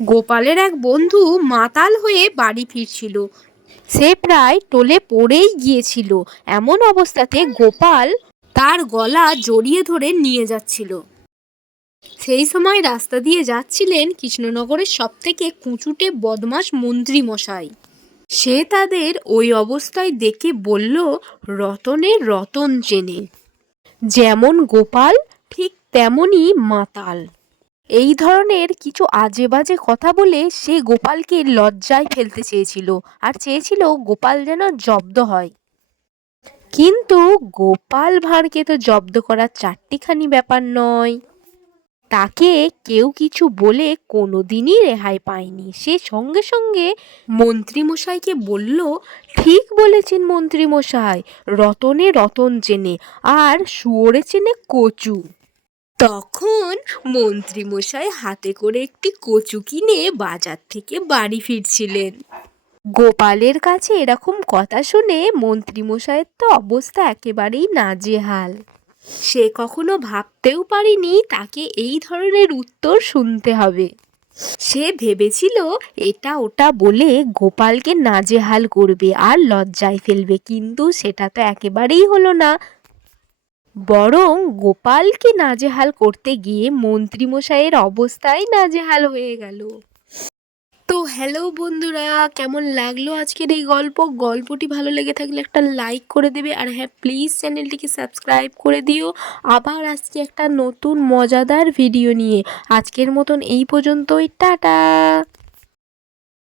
গোপালের এক বন্ধু মাতাল হয়ে বাড়ি ফিরছিল। সে প্রায় টোলে পড়েই গিয়েছিল। এমন অবস্থাতে গোপাল তার গলা জড়িয়ে ধরে নিয়ে যাচ্ছিল। সেই সময় রাস্তা দিয়ে যাচ্ছিলেন কৃষ্ণনগরের সব থেকে কুচুটে বদমাস মন্ত্রী মশাই সে তাদের ওই অবস্থায় দেখে বলল, রতনের রতন চেনে। যেমন গোপাল, ঠিক তেমনই মাতাল। এই ধরনের কিছু আজে বাজে কথা বলে সে গোপালকে লজ্জায় ফেলতে চেয়েছিল আর চেয়েছিল গোপাল যেন জব্দ হয়। কিন্তু গোপাল ভাঁড়কে তো জব্দ করা চারটিখানি ব্যাপার নয়। তাকে কেউ কিছু বলে কোনোদিনই রেহাই পায়নি। সে সঙ্গে সঙ্গে মন্ত্রীমশাইকে বলল, ঠিক বলেছেন মন্ত্রীমশাই, রতনে রতন চেনে, আর শুয়োরে চেনে কচু। তখন মন্ত্রীমশাই হাতে করে একটি কচু কিনে বাজার থেকে বাড়ি ফিরছিলেন। গোপালের কাছে এরকম কথা শুনে মন্ত্রীমশাইয়ের তো অবস্থা একেবারেই নাজেহাল। সে কখনো ভাবতেও পারেনি তাকে এই ধরনের উত্তর শুনতে হবে। সে ভেবেছিল, এটা ওটা বলে গোপালকে নাজেহাল করবে আর লজ্জায় ফেলবে, কিন্তু সেটা তো একেবারেই হলো না। বরং গোপালকে নাজেহাল করতে গিয়ে মন্ত্রীমশাইয়ের অবস্থাই নাজেহাল হয়ে গেল। তো হ্যালো বন্ধুরা, কেমন লাগল আজকের এই গল্প? গল্পটি ভালো লেগে থাকলে একটা লাইক করে দেবে আর হ্যাঁ প্লিজ চ্যানেলটিকে সাবস্ক্রাইব করে দিও। আবার আজকে একটা নতুন মজাদার ভিডিও নিয়ে। আজকের মতন এই পর্যন্তই, টাটা!